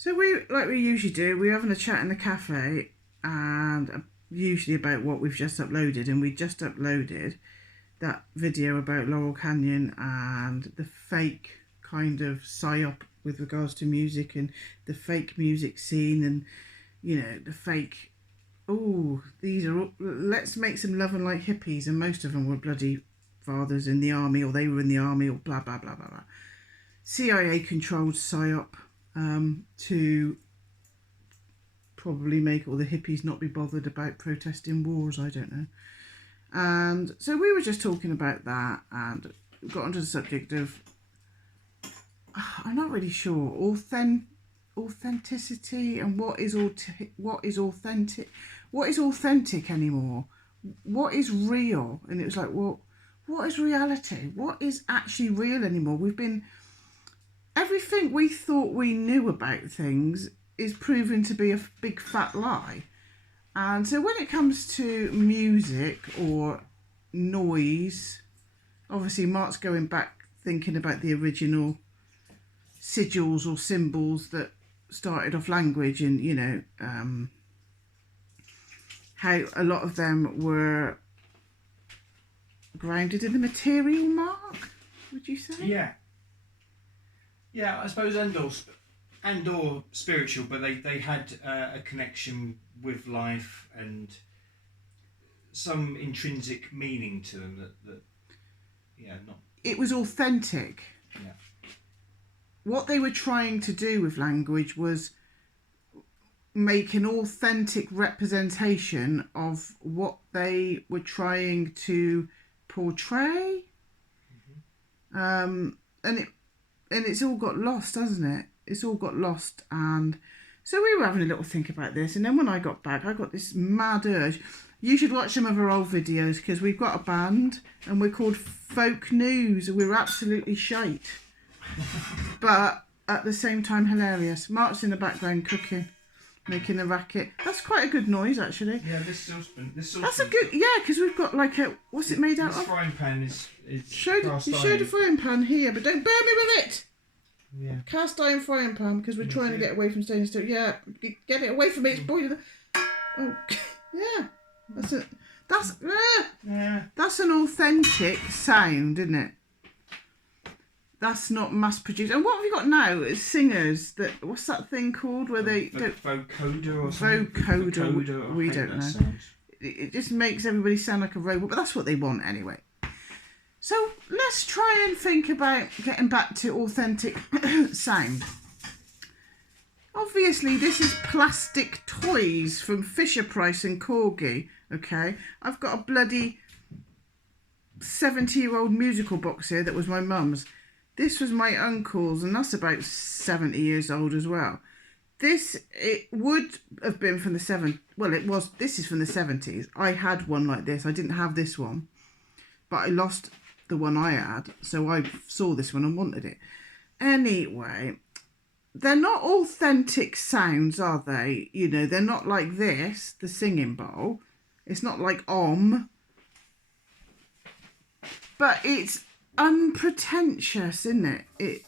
So we, like we usually do, we're having a chat in the cafe, and usually about what we've just uploaded, and we just uploaded that video about Laurel Canyon and the fake kind of psyop with regards to music and the fake music scene, and you know, the fake, oh, these are all, let's make some love and like hippies, and most of them were bloody fathers in the army, or they were in the army, or blah blah blah blah blah. CIA controlled psyop to probably make all the hippies not be bothered about protesting wars, I don't know. And so we were just talking about that, and got onto the subject of, I'm not really sure, authenticity, and what is authentic anymore, what is real. And it was like, well, what is reality? What is actually real anymore? Everything we thought we knew about things is proven to be a big fat lie. And so when it comes to music or noise, obviously Mark's going back thinking about the original sigils or symbols that started off language, and you know, how a lot of them were grounded in the material, Mark, would you say? Yeah, I suppose, and or spiritual, but they had a connection with life and some intrinsic meaning to them that not. It was authentic. Yeah. What they were trying to do with language was make an authentic representation of what they were trying to portray. And it's all got lost, hasn't it? It's all got lost. And so we were having a little think about this, and then when I got back, I got this mad urge. You should watch some of our old videos, because we've got a band and we're called Folk News. We're absolutely shite, but at the same time hilarious. Mark's in the background cooking, making a racket. That's quite a good noise, actually. Yeah, this saucepan. That's a good, yeah, because we've got like a, what's it made out of? This frying pan is You showed a frying pan here, but don't burn me with it. Yeah. Cast iron frying pan, because we're trying to get away from stainless steel. Yeah, get it away from me. It's boiling. Oh, yeah. That's an authentic sound, isn't it? That's not mass produced. And what have we got now? Is singers that, what's that thing called where they vocoder or something? Vocoder. We don't know. It just makes everybody sound like a robot, but that's what they want anyway. So let's try and think about getting back to authentic sound. Obviously, this is Plastic Toys from Fisher-Price and Corgi, okay? I've got a bloody 70-year-old musical box here that was my mum's. This was my uncle's, and that's about 70 years old as well. It would have been from the 70s. Well, it was. This is from the 70s. I had one like this. I didn't have this one, but I lost the one I had, so I saw this one and wanted it. Anyway, they're not authentic sounds, are they? You know, they're not like this, the singing bowl. It's not like but it's unpretentious, isn't it? It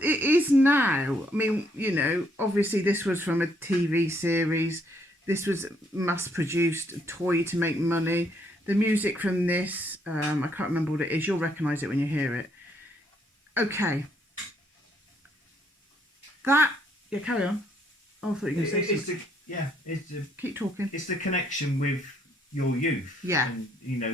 is now. I mean, you know, obviously this was from a TV series. This was mass-produced, a toy to make money. The music from this, I can't remember what it is. You'll recognise it when you hear it. Okay. Yeah, carry on. Oh, I thought you were going to say something. Keep talking. It's the connection with your youth. Yeah. And, you know,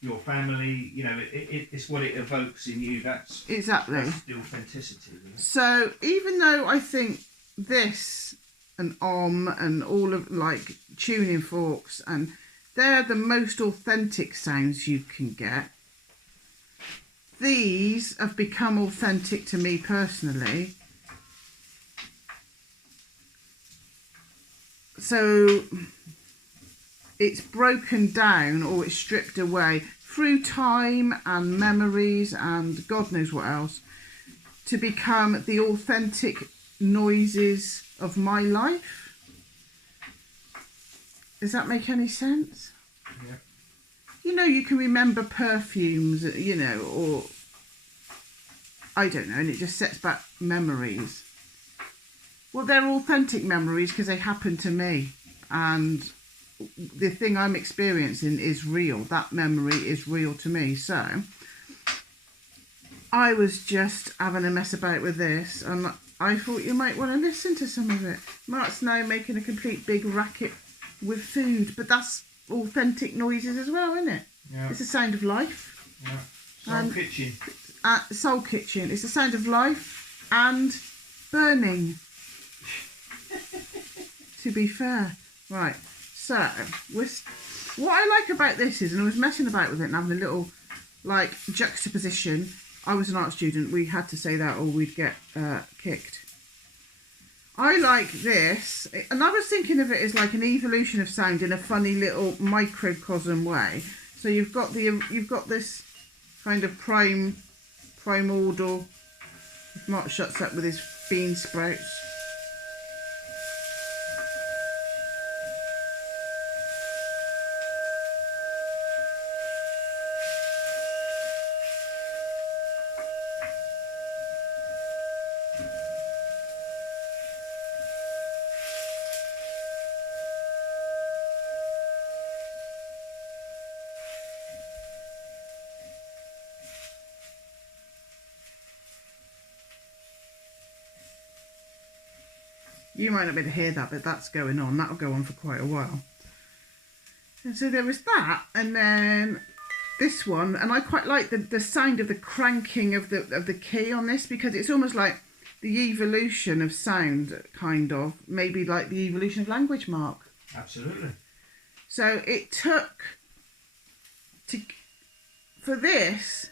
your family, you know, it's what it evokes in you. That's exactly. That's the authenticity. Isn't it? So even though I think this and and all of like tuning forks, and they're the most authentic sounds you can get, these have become authentic to me personally. So it's broken down, or it's stripped away through time and memories and God knows what else, to become the authentic noises of my life. Does that make any sense? Yeah. You know, you can remember perfumes, you know, or I don't know, and it just sets back memories. Well, they're authentic memories because they happened to me, and the thing I'm experiencing is real. That memory is real to me. So I was just having a mess about with this, and I thought you might want to listen to some of it. Mark's now making a complete big racket with food, but that's authentic noises as well, isn't it? Yeah. It's the sound of life. Yeah. Soul Kitchen. Soul Kitchen. It's the sound of life and burning. To be fair. Right. So, what I like about this is, and I was messing about with it and having a little, like, juxtaposition. I was an art student. We had to say that or we'd get kicked. I like this, and I was thinking of it as like an evolution of sound in a funny little microcosm way. So you've got this kind of primordial. If Mark shuts up with his bean sprouts. You might not be able to hear that, but that's going on. That'll go on for quite a while. And so there was that, and then this one, and I quite like the sound of the cranking of the key on this, because it's almost like the evolution of sound, kind of, maybe like the evolution of language, Mark. Absolutely. So it took for this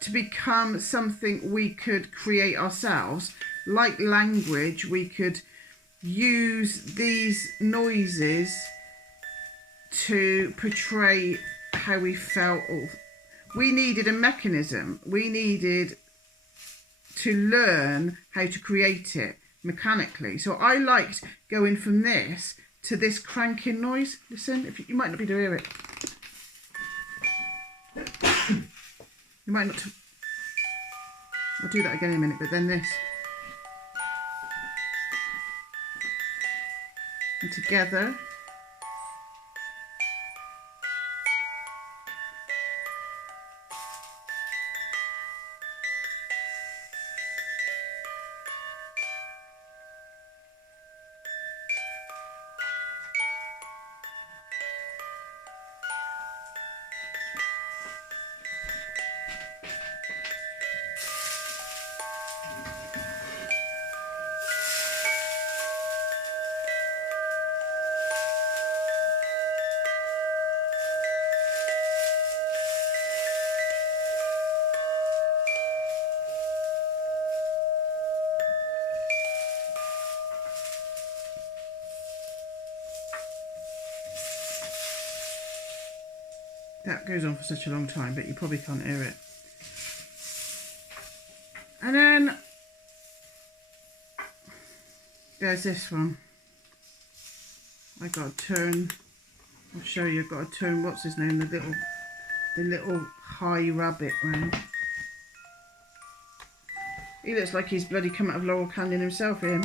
to become something we could create ourselves, like language. We could use these noises to portray how we felt. We needed a mechanism. We needed to learn how to create it mechanically. So I liked going from this to this cranking noise. Listen, if you might not be able to hear it. You might not. I'll do that again in a minute, but then this. And together. That goes on for such a long time, but you probably can't hear it. And then there's this one. I got to turn. I'll show you. I've got to turn. What's his name? The little high rabbit round. He looks like he's bloody come out of Laurel Canyon himself. Him.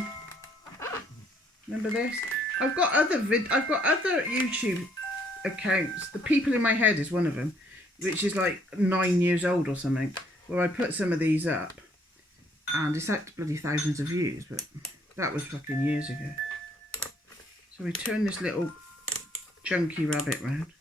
Remember this? I've got other YouTube accounts. The People in My Head is one of them, which is like 9 years old or something, where I put some of these up, and it's had bloody thousands of views, but that was fucking years ago. So we turn this little chunky rabbit round.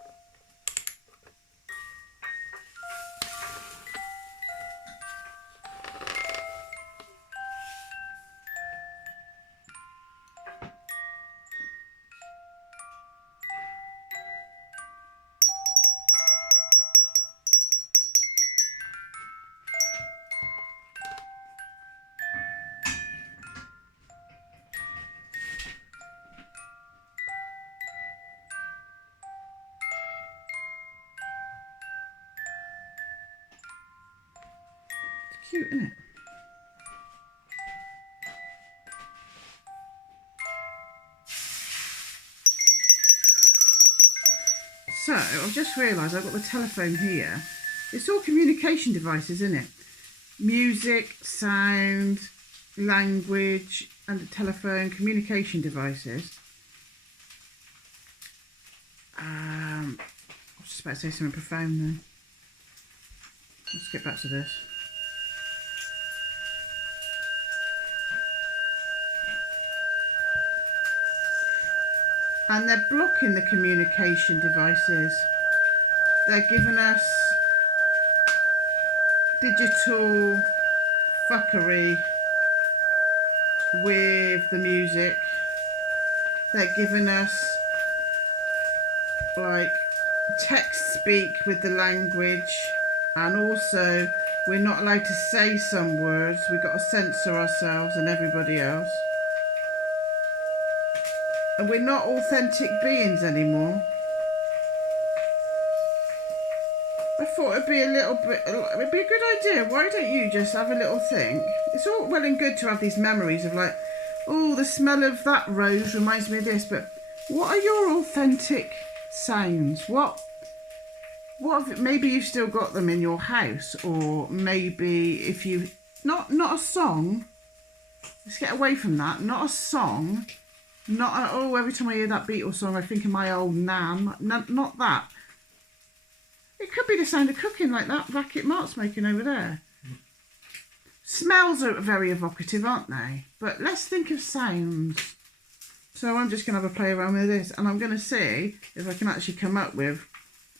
Cute, isn't it? So I've just realised I've got the telephone here. It's all communication devices, isn't it? Music, sound, language, and the telephone, communication devices. I was just about to say something profound then. Let's get back to this. And they're blocking the communication devices. They're giving us digital fuckery with the music. They're giving us like text speak with the language, and also we're not allowed to say some words. We've got to censor ourselves and everybody else. And we're not authentic beings anymore. I thought it'd be a little bit, it'd be a good idea. Why don't you just have a little think? It's all well and good to have these memories of like, oh, the smell of that rose reminds me of this, but what are your authentic sounds? What have, maybe you've still got them in your house, or maybe if you, not a song, let's get away from that, not a song, not a, oh, every time I hear that Beatles song I think of my old nan, not that. It could be the sound of cooking, like that racket Mark's making over there. Smells are very evocative, aren't they? But let's think of sounds. So I'm just going to have a play around with this, and I'm going to see if I can actually come up with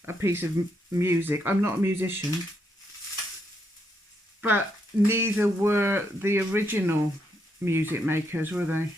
a piece of music. I'm not a musician, but neither were the original music makers, were they?